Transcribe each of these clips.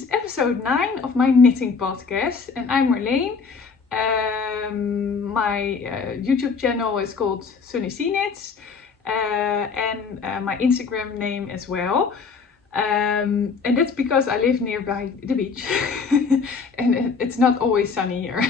is episode 9 of my knitting podcast, and I'm Marleen. My YouTube channel is called Sunny Sea Knits, and my Instagram name as well. And that's because I live nearby the beach, and it's not always sunny here.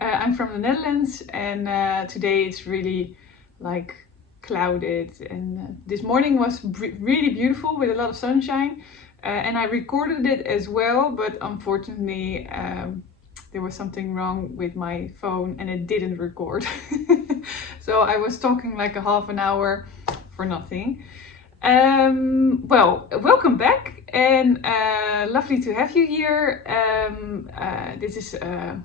I'm from the Netherlands, and today it's really like clouded, and this morning was really beautiful with a lot of sunshine, and I recorded it as well, but unfortunately there was something wrong with my phone and it didn't record. So I was talking like a half an hour for nothing. Well, welcome back, and lovely to have you here. This is a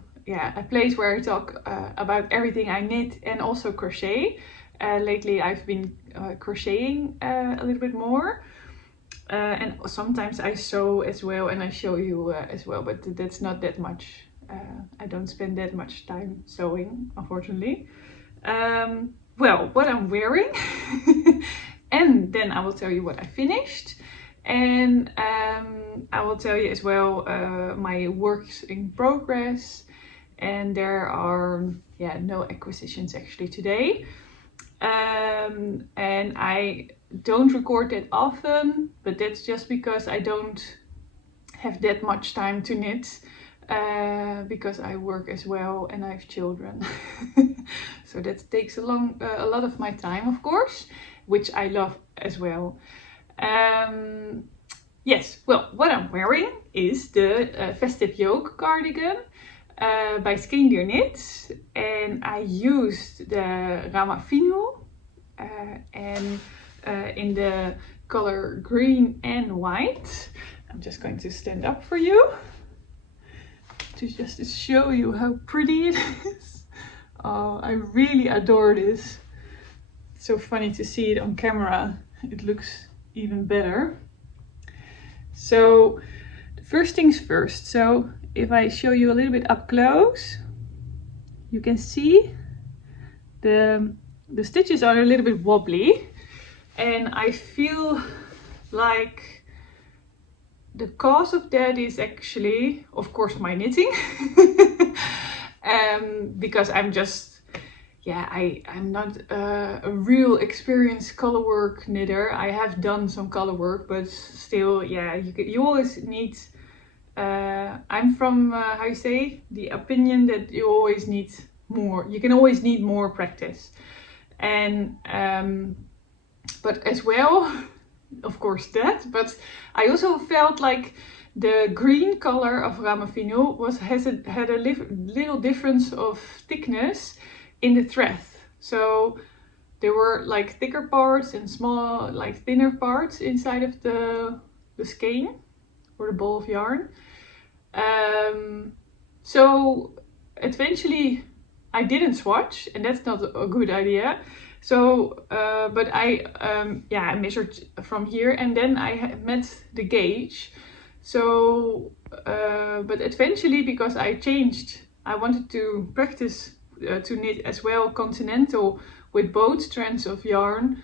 place where I talk about everything I knit and also crochet. Lately I've been crocheting a little bit more, and sometimes I sew as well, and I show you as well, but that's not that much. I don't spend that much time sewing, unfortunately. Well, what I'm wearing and then I will tell you what I finished, and I will tell you as well my works in progress, and there are no acquisitions actually today. And I don't record that often, but that's just because I don't have that much time to knit, because I work as well and I have children. So that takes a lot of my time, of course, which I love as well. Yes, well, what I'm wearing is the Festive yolk cardigan by Skein Knits, and I used the Rama Finu and in the color green and white. I'm just going to stand up for you to just show you how pretty it is. Oh, I really adore this. It's so funny to see it on camera. It looks even better. So the first things first. So if I show you a little bit up close, you can see the stitches are a little bit wobbly, and I feel like the cause of that is actually, of course, my knitting. Because I'm just, I'm not a real experienced colorwork knitter. I have done some colorwork, but still, you always need, I'm from, how you say, the opinion that you always need more. You can always need more practice. And, but as well, of course that, but I also felt like the green color of Rama Finu had a little difference of thickness in the thread. So there were like thicker parts and small, like thinner parts inside of the skein or the ball of yarn. So eventually I didn't swatch, and that's not a good idea. So, but I measured from here, and then I met the gauge. So, but eventually, because I changed, I wanted to practice to knit as well continental with both strands of yarn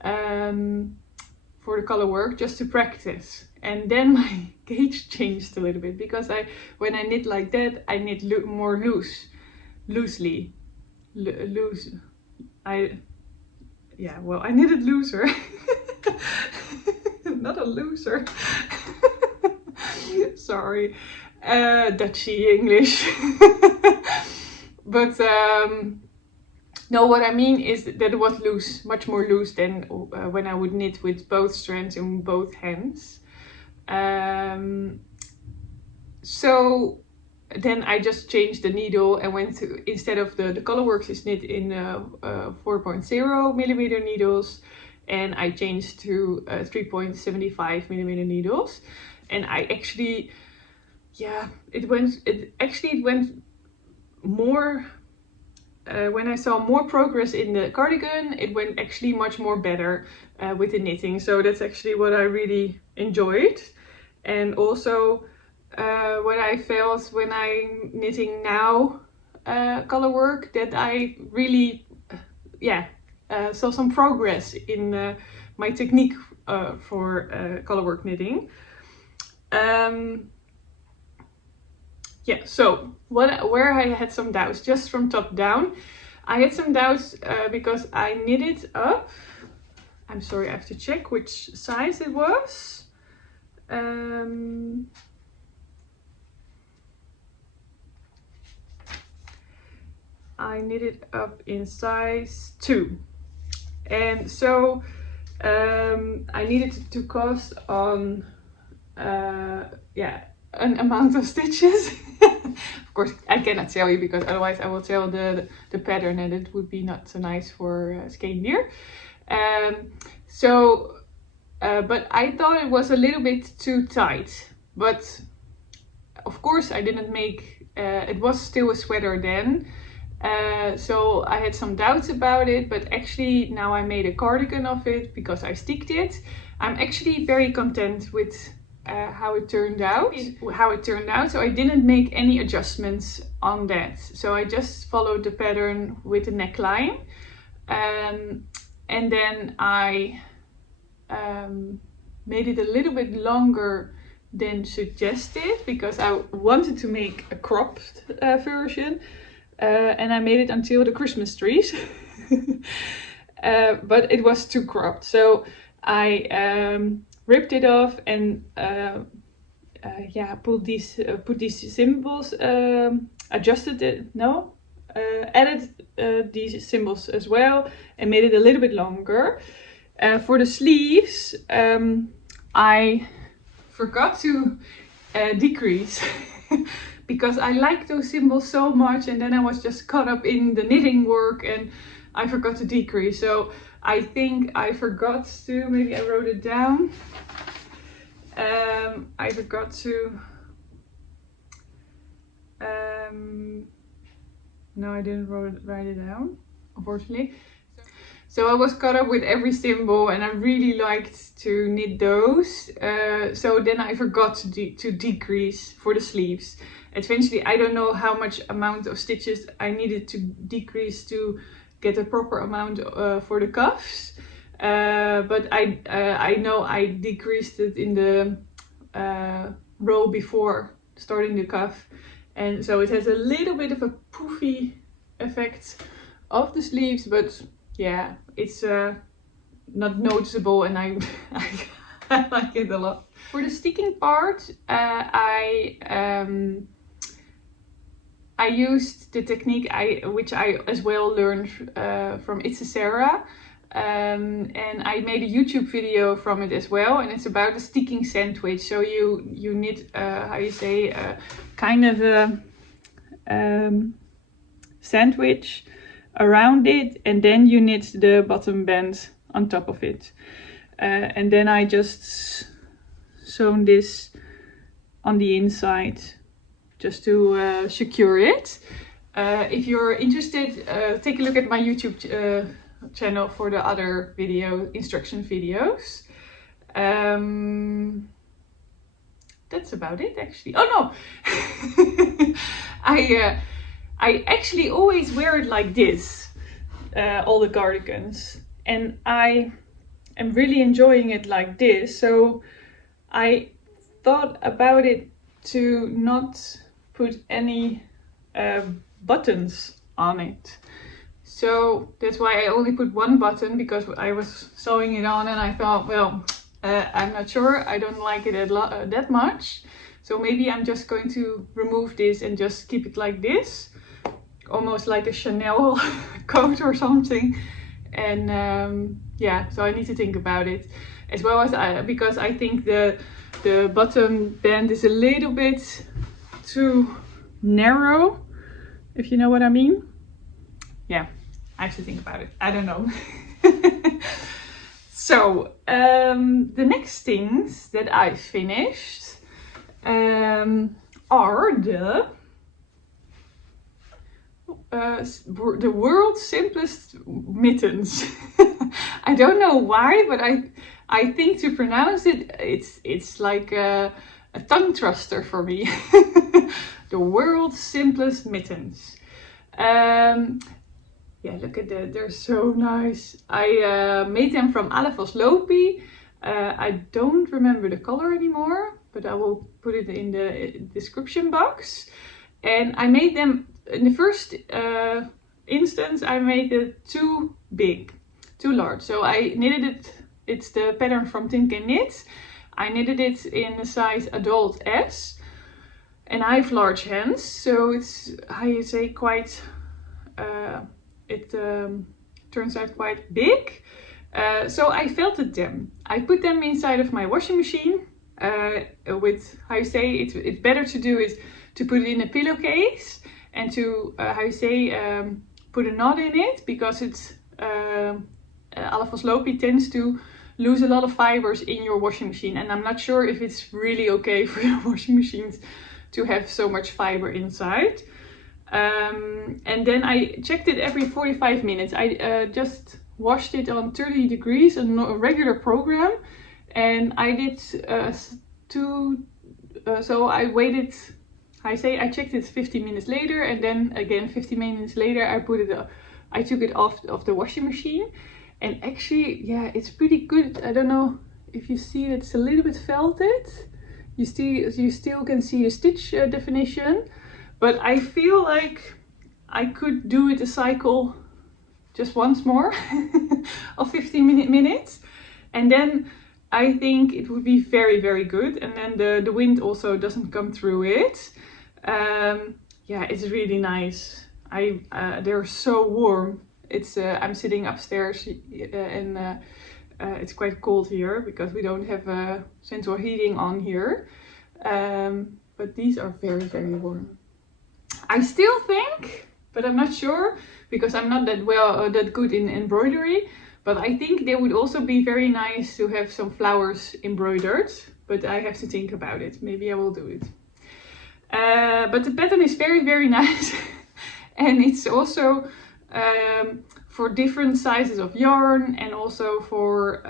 for the color work, just to practice. And then my gauge changed a little bit, because when I knit like that, I knit more loosely. I knitted looser. Not a loser. Sorry, Dutchy English. But no, what I mean is that it was loose, much more loose than when I would knit with both strands in both hands. So then I just changed the needle and went to, instead of the Colorworks is knit in 4.0 millimeter needles, and I changed to 3.75 millimeter needles. And I actually, it went more, when I saw more progress in the cardigan, it went actually much more better with the knitting. So that's actually what I really enjoyed. And also what I felt when I'm knitting now color work, that I really saw some progress in my technique for color work knitting. Yeah, so where I had some doubts, just from top down, I had some doubts because I knitted up. I'm sorry, I have to check which size it was. I knitted up in size 2, and so I needed to cast on an amount of stitches. Of course I cannot tell you, because otherwise I will tell the pattern and it would be not so nice for Skeinier. But I thought it was a little bit too tight, but of course I didn't make it was still a sweater then, so I had some doubts about it, but actually now I made a cardigan of it because I sticked it. I'm actually very content with how it turned out. So I didn't make any adjustments on that. So I just followed the pattern with the neckline, and then I made it a little bit longer than suggested because I wanted to make a cropped version, and I made it until the Christmas trees. But it was too cropped, so I ripped it off and put these symbols, adjusted it, added these symbols as well and made it a little bit longer. For the sleeves, I forgot to decrease because I like those symbols so much, and then I was just caught up in the knitting work and I forgot to decrease. So I think I forgot to, maybe I wrote it down. I forgot to, no, I didn't write it down, unfortunately. So I was caught up with every symbol and I really liked to knit those. So then I forgot to decrease for the sleeves. Eventually, I don't know how much amount of stitches I needed to decrease to get a proper amount for the cuffs. But I know I decreased it in the row before starting the cuff. And so it has a little bit of a poofy effect of the sleeves, but yeah, it's not noticeable, and I like it a lot. For the sticking part, I used the technique which I as well learned from It's a Sarah, and I made a YouTube video from it as well, and it's about a sticking sandwich. So you knit kind of a sandwich around it, and then you knit the bottom band on top of it, and then I just sewn this on the inside just to secure it. If you're interested, take a look at my YouTube channel for the other instruction videos. That's about it, actually. Oh no! I actually always wear it like this, all the cardigans, and I am really enjoying it like this. So I thought about it to not put any buttons on it. So that's why I only put one button, because I was sewing it on and I thought, well, I'm not sure, I don't like it that much. So maybe I'm just going to remove this and just keep it like this, almost like a Chanel coat or something. And yeah, so I need to think about it, as well as because I think the bottom band is a little bit too narrow, if you know what I mean. Yeah, I have to think about it. I don't know. So the next things that I finished are the world's simplest mittens. I don't know why, but I think to pronounce it, it's like a tongue twister for me. The world's simplest mittens. Yeah, look at that, they're so nice. I made them from Alafos Lopi. I don't remember the color anymore, but I will put it in the description box. And I made them, in the first instance, I made it too big, too large. So I knitted it, it's the pattern from Tin Can Knit. I knitted it in the size adult S. And I have large hands, so it's, how you say, quite, it turns out quite big. So I felted them. I put them inside of my washing machine with, how you say, it's better to do it to put it in a pillowcase and to, how you say, put a knot in it, because it's, Alafoslopi tends to lose a lot of fibers in your washing machine, and I'm not sure if it's really okay for your washing machines to have so much fiber inside. And then I checked it every 45 minutes. I just washed it on 30 degrees, a regular program, and I did so I waited, I checked it 50 minutes later, and then again 50 minutes later I took it off of the washing machine. And actually, yeah, it's pretty good. I don't know if you see it's a little bit felted. You still can see a stitch definition, but I feel like I could do it a cycle just once more of 15 minutes, and then I think it would be very, very good. And then the wind also doesn't come through it. Yeah, it's really nice. They're so warm. It's I'm sitting upstairs and it's quite cold here because we don't have central heating on here. But these are very, very warm. I still think, but I'm not sure because I'm not that good in embroidery. But I think they would also be very nice to have some flowers embroidered. But I have to think about it. Maybe I will do it. But the pattern is very, very nice. And it's also for different sizes of yarn, and also for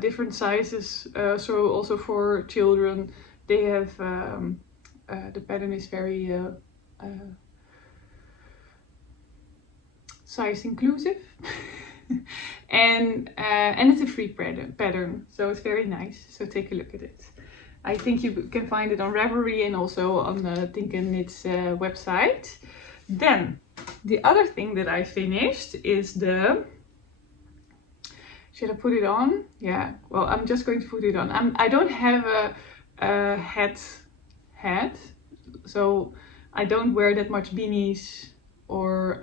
different sizes, so also for children. They have, the pattern is very size inclusive. and it's a free pattern, so it's very nice. So take a look at it. I think you can find it on Ravelry and also on the Tin Can Knit's website. Then the other thing that I finished is the, should I put it on? Yeah, well, I'm just going to put it on. I don't have a hat, so I don't wear that much beanies or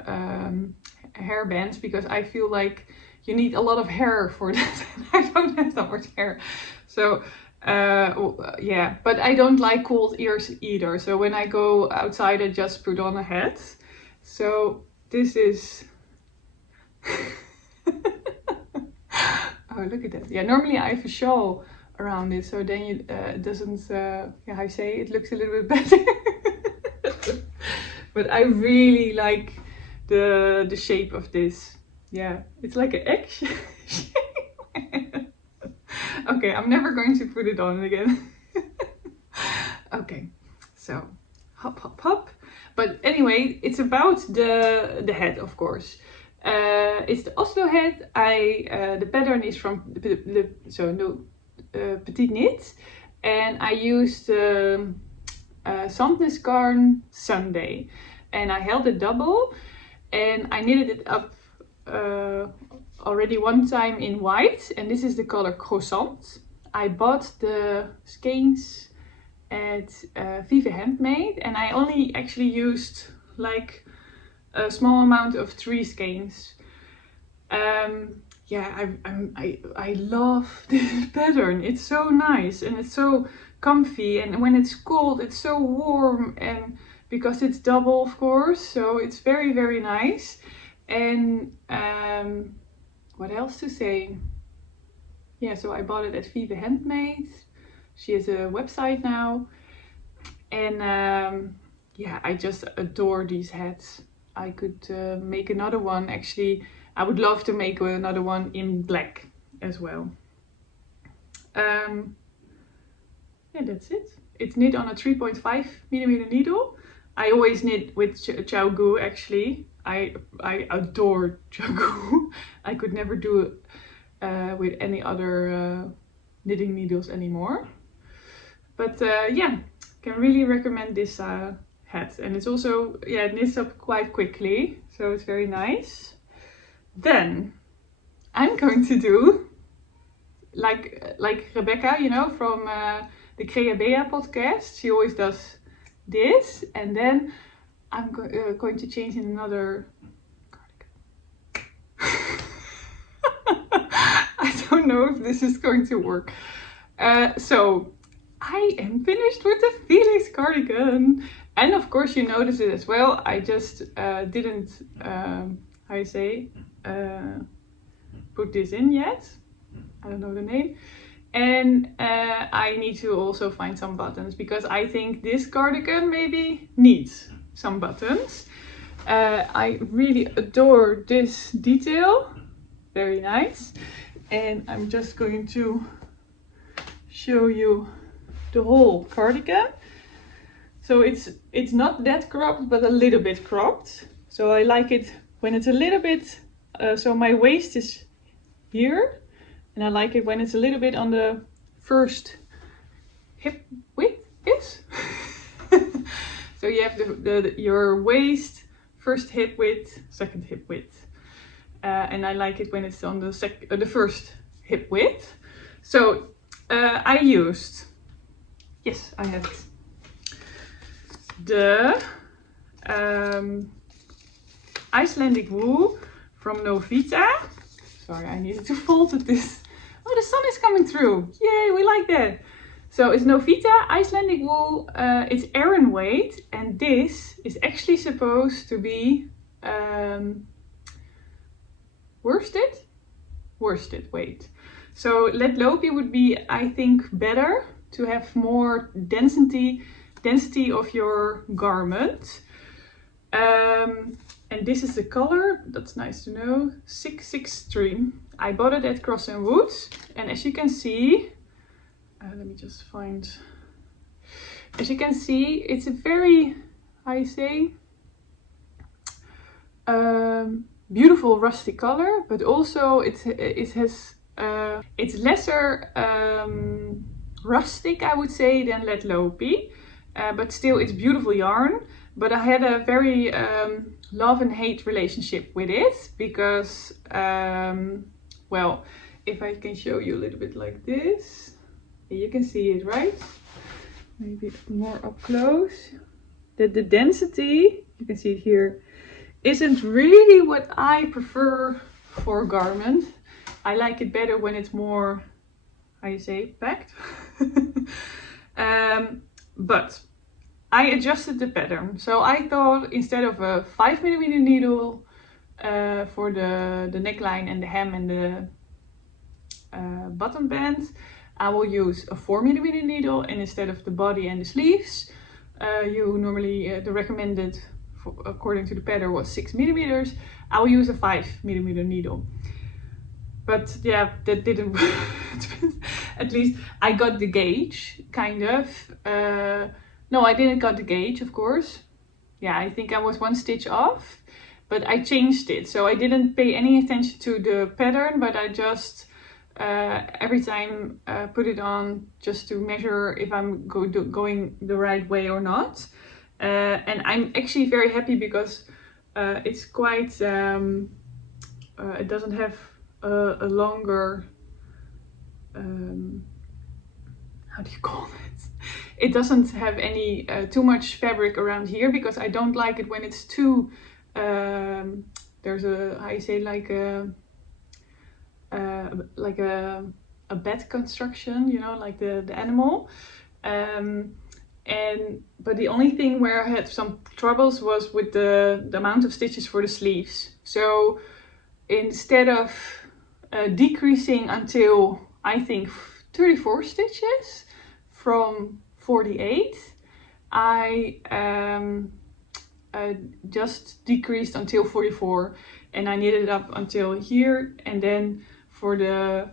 hairbands because I feel like you need a lot of hair for that. I don't have that much hair, so yeah, but I don't like cold ears either, so when I go outside I just put on a hat. So this is oh, look at that. Yeah, normally I have a shawl around it, so then it doesn't, yeah, I say it looks a little bit better. But I really like the shape of this. Yeah, it's like an egg shape. Okay, I'm never going to put it on again. Okay, so hop, hop, hop. But anyway, it's about the head, of course. It's the Oslo head. The pattern is from Petit Knit, and I used Sandnes Garn Sunday, and I held it double, and I knitted it up already one time in white, and this is the color Croissant. I bought the skeins at Vive Handmade, and I only actually used like a small amount of 3 skeins. Yeah, I love this pattern. It's so nice and it's so comfy, and when it's cold it's so warm, and because it's double, of course, so it's very, very nice. And what else to say? Yeah, so I bought it at Vive Handmade. She has a website now, and yeah, I just adore these hats. I could make another one. Actually, I would love to make another one in black as well. Yeah, that's it. It's knit on a 3.5mm needle. I always knit with Chow Gu, actually. I adore Chow Gu. I could never do it with any other knitting needles anymore. But yeah, can really recommend this hat. And it's also, yeah, it knits up quite quickly, so it's very nice. Then I'm going to do like Rebecca, you know, from the Creabea podcast. She always does this, and then I'm going to change in another cardigan. I don't know if this is going to work. So I am finished with the Felix cardigan, and of course you notice it as well. I just didn't how you say put this in yet. I don't know the name. And I need to also find some buttons, because I think this cardigan maybe needs some buttons. I really adore this detail. Very nice. And I'm just going to show you the whole cardigan. So it's not that cropped, but a little bit cropped. So I like it when it's a little bit, so my waist is here. And I like it when it's a little bit on the first hip width, yes? So you have your waist, first hip width, second hip width. And I like it when it's on the first hip width. So I used, yes, I have it, the Icelandic wool from Novita. Sorry, I needed to fold it this. Oh, the sun is coming through. Yay, we like that. So it's Novita Icelandic wool. It's Aran weight, and this is actually supposed to be worsted weight. So Letlopi would be, I think, better to have more density of your garment. And this is the color, that's nice to know, 663. I bought it at Cross & Woods, and as you can see, let me just find, as you can see, it's a very, I say, beautiful rusty color, but also it has, it's lesser rustic, I would say, than Letlopi, but still it's beautiful yarn. But I had a very love and hate relationship with it, because, well, if I can show you a little bit like this, you can see it, right? Maybe more up close. That the density, you can see it here, isn't really what I prefer for a garment. I like it better when it's more, how you say, packed. But I adjusted the pattern. So I thought, instead of a 5mm needle for the neckline and the hem and the bottom band, I will use a 4mm needle, and instead of the body and the sleeves, you normally, the recommended according to the pattern was 6mm, I will use a 5mm needle. But yeah, that didn't work. At least I got the gauge, kind of. No, I didn't got the gauge, of course. Yeah, I think I was one stitch off, but I changed it. So I didn't pay any attention to the pattern, but I just every time put it on just to measure if I'm going the right way or not. And I'm actually very happy, because it's quite, it doesn't have a longer, how do you call it? It doesn't have any too much fabric around here, because I don't like it when it's too, there's a, how you say, like a bed construction, you know, like the animal. But the only thing where I had some troubles was with the amount of stitches for the sleeves. So instead of decreasing until, I think, 34 stitches from 48, I just decreased until 44, and I knitted it up until here, and then for the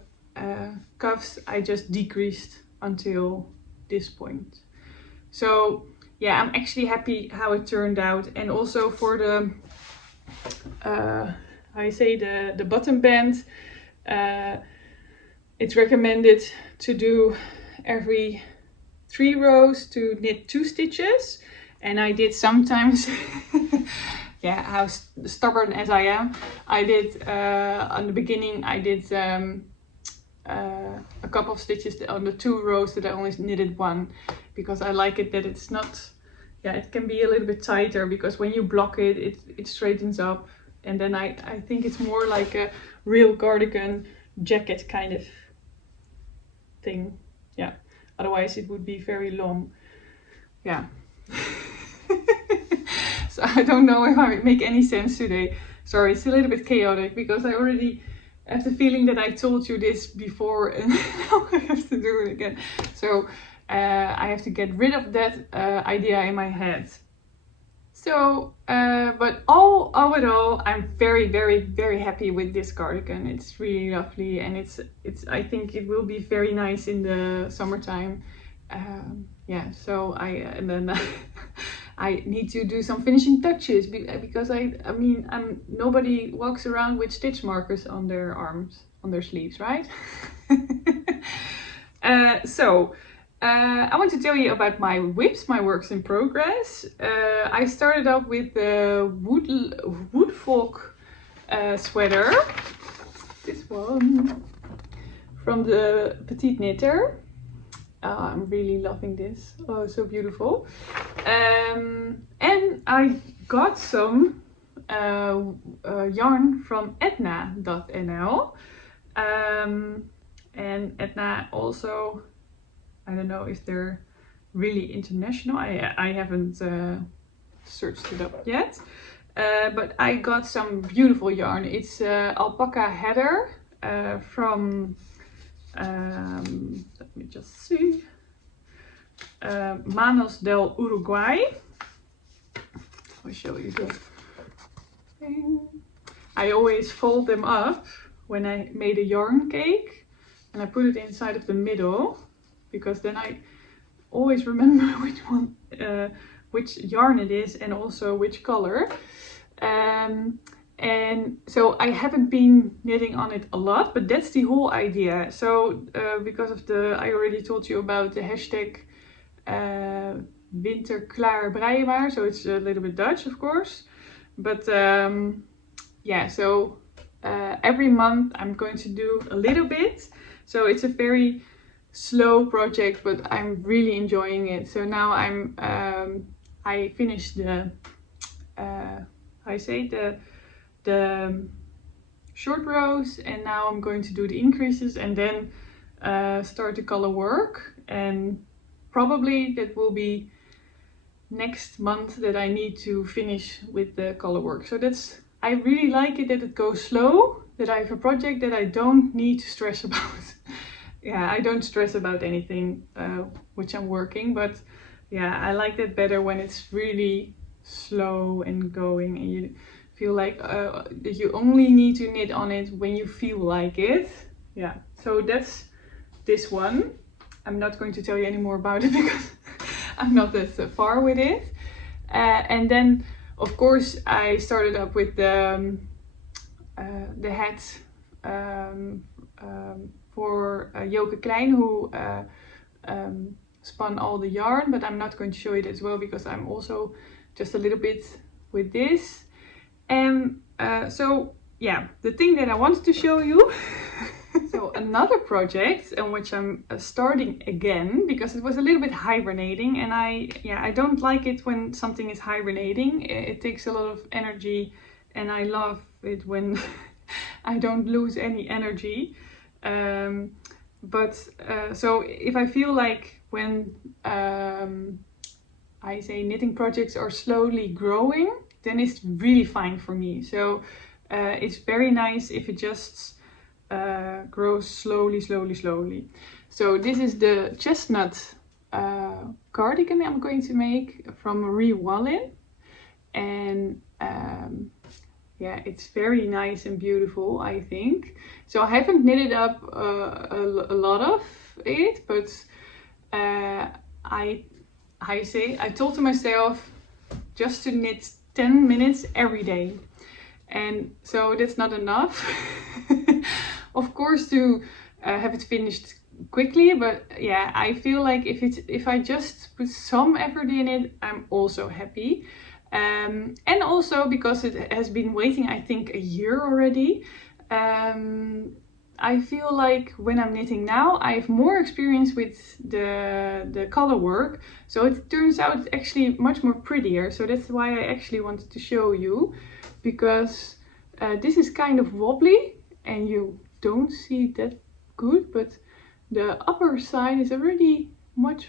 cuffs I just decreased until this point. So yeah, I'm actually happy how it turned out. And also for the I say the bottom band, it's recommended to do every 3 rows to knit 2 stitches, and I did sometimes yeah, how stubborn as I am, I did on the beginning I did a couple of stitches on the 2 rows that I only knitted 1, because I like it that it's not, yeah, it can be a little bit tighter, because when you block it, it straightens up, and then I think it's more like a real cardigan jacket kind of thing. Yeah, otherwise it would be very long. Yeah. So I don't know if I make any sense today. Sorry, it's a little bit chaotic because I already have the feeling that I told you this before and now I have to do it again. So I have to get rid of that idea in my head. So, but all in all, I'm very, very, very happy with this cardigan. It's really lovely, and it's. I think it will be very nice in the summertime. Yeah. So and then I need to do some finishing touches because I mean, nobody walks around with stitch markers on their arms, on their sleeves, right? I want to tell you about my whips, my works in progress. I started off with the woodfolk sweater, this one, from the Petite Knitter. I'm really loving this. Oh, so beautiful. And I got some yarn from Edna.nl. And Edna also, I don't know if they're really international. I haven't searched it up yet. But I got some beautiful yarn. It's alpaca heather from, let me just see, Manos del Uruguay. I'll show you the thing. I always fold them up when I made a yarn cake, and I put it inside of the middle, because then I always remember which one, which yarn it is, and also which color. And so I haven't been knitting on it a lot, but that's the whole idea. So because of I already told you about the hashtag winterklaar breien, so it's a little bit Dutch, of course. But yeah, so every month I'm going to do a little bit. So it's a very slow project, but I'm really enjoying it. So now I finished the the short rows, and now I'm going to do the increases and then start the color work, and probably that will be next month that I need to finish with the color work. So I really like it that it goes slow, that I have a project that I don't need to stress about. Yeah, I don't stress about anything which I'm working, but yeah, I like that better when it's really slow and going, and you feel like that you only need to knit on it when you feel like it. Yeah, so that's this one. I'm not going to tell you any more about it because I'm not that far with it. And then, of course, I started up with the hat for Joke Klein, who spun all the yarn, but I'm not going to show it as well because I'm also just a little bit with this. And so yeah, the thing that I wanted to show you, so another project in which I'm starting again, because it was a little bit hibernating, and I don't like it when something is hibernating. It takes a lot of energy, and I love it when I don't lose any energy. So if I feel like when I say knitting projects are slowly growing, then it's really fine for me. So it's very nice if it just grows slowly. So this is the chestnut cardigan I'm going to make from Marie Wallin, and yeah, it's very nice and beautiful, I think. So I haven't knitted up a lot of it, but I told to myself just to knit 10 minutes every day. And so that's not enough. Of course, to have it finished quickly, but yeah, I feel like if I just put some effort in it, I'm also happy. And also because it has been waiting, I think, a year already. I feel like when I'm knitting now, I have more experience with the color work, so it turns out actually much more prettier. So that's why I actually wanted to show you, because this is kind of wobbly and you don't see that good, but the upper side is already much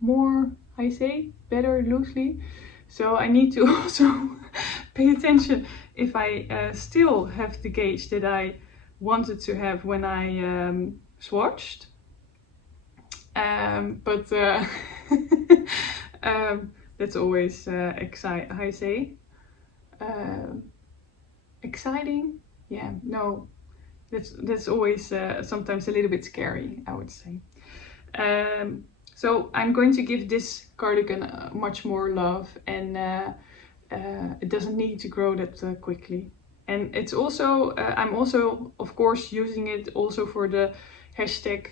more, I say, better loosely. So I need to also pay attention if I still have the gauge that I wanted to have when I swatched. But that's always I say exciting. Yeah, no, that's always sometimes a little bit scary, I would say. So I'm going to give this cardigan much more love, and it doesn't need to grow that quickly. And it's also, I'm also of course using it also for the hashtag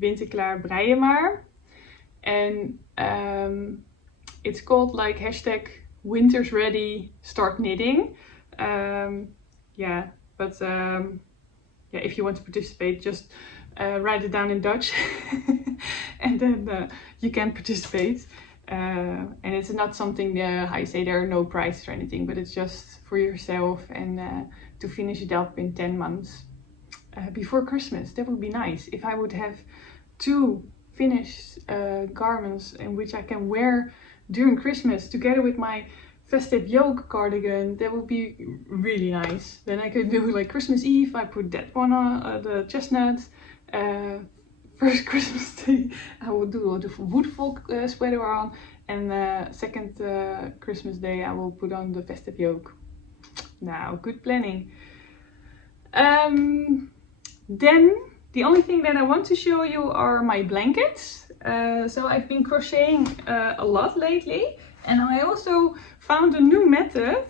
winterklaar breien maar. And it's called like hashtag winter's ready, start knitting. Yeah, but yeah, if you want to participate, just write it down in Dutch and then you can participate. And it's not something I say there are no prizes or anything, but it's just for yourself and to finish it up in 10 months before Christmas. That would be nice if I would have 2 finished garments in which I can wear during Christmas together with my Festive yolk cardigan. That would be really nice. Then I could do like Christmas Eve, I put that one on, the chestnut. First Christmas Day I will do the woodfolk sweater on, and second Christmas Day I will put on the Festive yolk. Now, good planning. Then the only thing that I want to show you are my blankets. So I've been crocheting a lot lately, and I also found a new method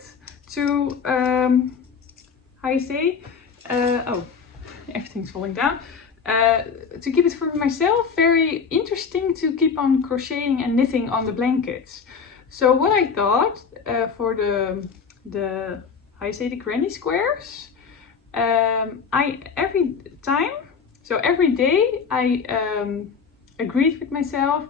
to, how you say, oh, everything's falling down. To keep it for myself very interesting to keep on crocheting and knitting on the blankets. So what I thought for the how you say, the granny squares, every day I agreed with myself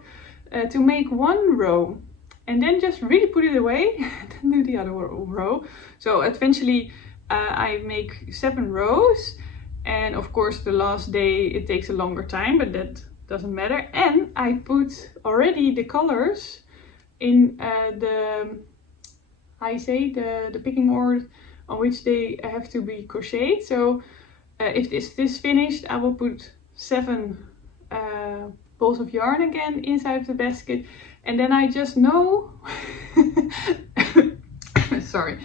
to make 1 row and then just really put it away then do the other row. So eventually I make 7 rows, and of course the last day it takes a longer time, but that doesn't matter. And I put already the colors in the picking order on which they have to be crocheted. So if this finished, I will put 7 balls of yarn again inside the basket, and then I just know sorry,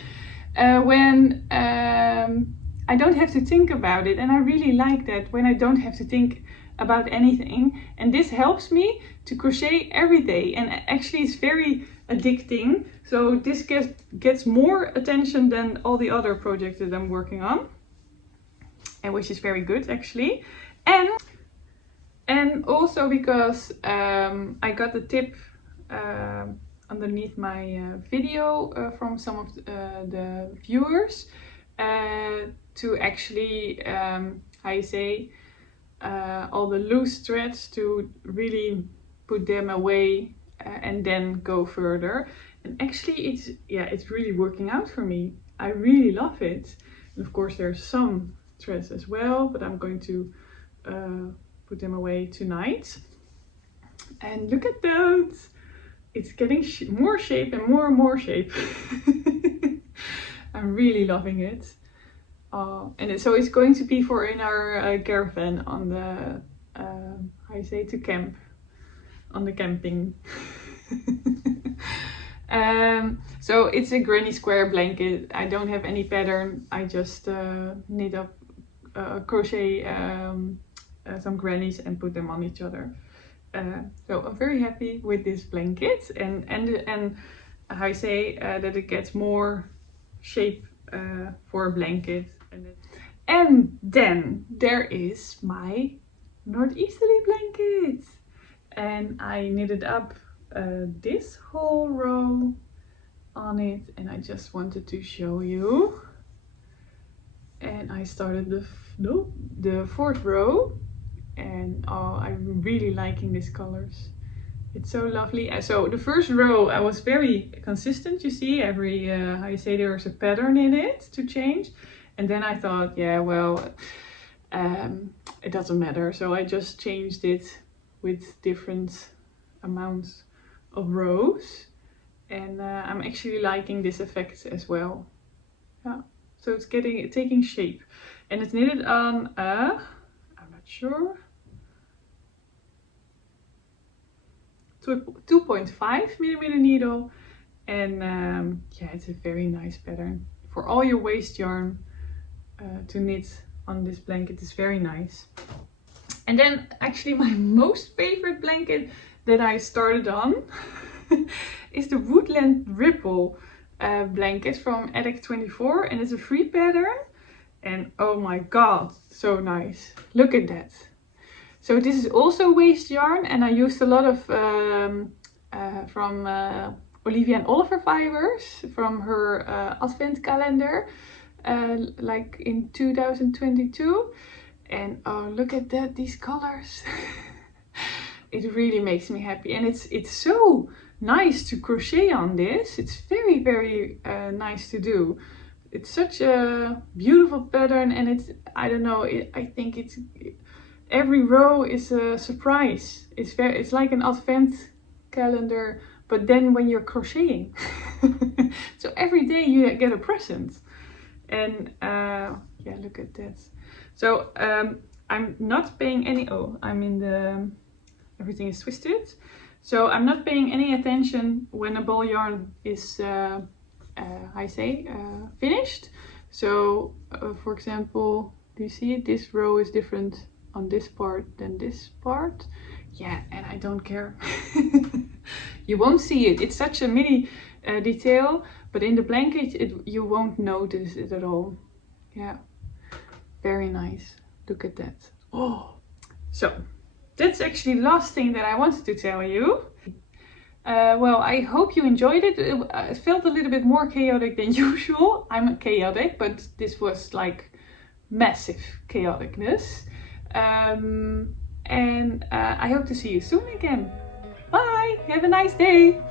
when I don't have to think about it. And I really like that, when I don't have to think about anything. And this helps me to crochet every day, and actually it's very addicting. So this gets more attention than all the other projects that I'm working on, and which is very good actually. And also because I got the tip underneath my video from some of the viewers to actually, how you say, all the loose threads, to really put them away and then go further. And actually it's really working out for me. I really love it. And of course there's some threads as well, but I'm going to put them away tonight. And look at those! It's getting more shape and more shape. I'm really loving it. So it's going to be for in our caravan on the, how you say, to camp, on the camping. So it's a granny square blanket. I don't have any pattern. I just knit up, crochet some grannies and put them on each other. So I'm very happy with this blanket, and how I say that it gets more shape for a blanket. And then there is my northeasterly blanket. And I knitted up this whole row on it, and I just wanted to show you. And I started the fourth row, and oh, I'm really liking these colors. It's so lovely. So the first row I was very consistent, you see, every how you say, there's a pattern in it to change. And then I thought, yeah, well, it doesn't matter, so I just changed it with different amounts of rows, and I'm actually liking this effect as well. Yeah, so it's taking shape, and it's knitted on a, I'm not sure, 2.5 millimeter needle, and yeah, it's a very nice pattern for all your waste yarn to knit on this blanket. Is very nice. And then actually my most favorite blanket that I started on is the Woodland Ripple blanket from Addict 24, and it's a free pattern, and oh my god, so nice. Look at that. So this is also waste yarn, and I used a lot of from Olivia and Oliver fibers from her advent calendar, like in 2022. And oh, look at that, these colors. It really makes me happy, and it's so nice to crochet on this. It's very, very nice to do. It's such a beautiful pattern, and it's, I don't know, I think it's, every row is a surprise. It's like an advent calendar, but then when you're crocheting. So every day you get a present. And yeah, look at that. So I'm not paying any, oh, I'm in the, everything is twisted. So I'm not paying any attention when a ball yarn is, I say, finished. So for example, do you see it? This row is different on this part than this part. Yeah, and I don't care. You won't see it. It's such a mini detail, but in the blanket you won't notice it at all. Yeah, very nice. Look at that. Oh, so that's actually the last thing that I wanted to tell you. Well, I hope you enjoyed it. It felt a little bit more chaotic than usual. I'm chaotic, but this was like massive chaoticness. And I hope to see you soon again. Bye! Have a nice day!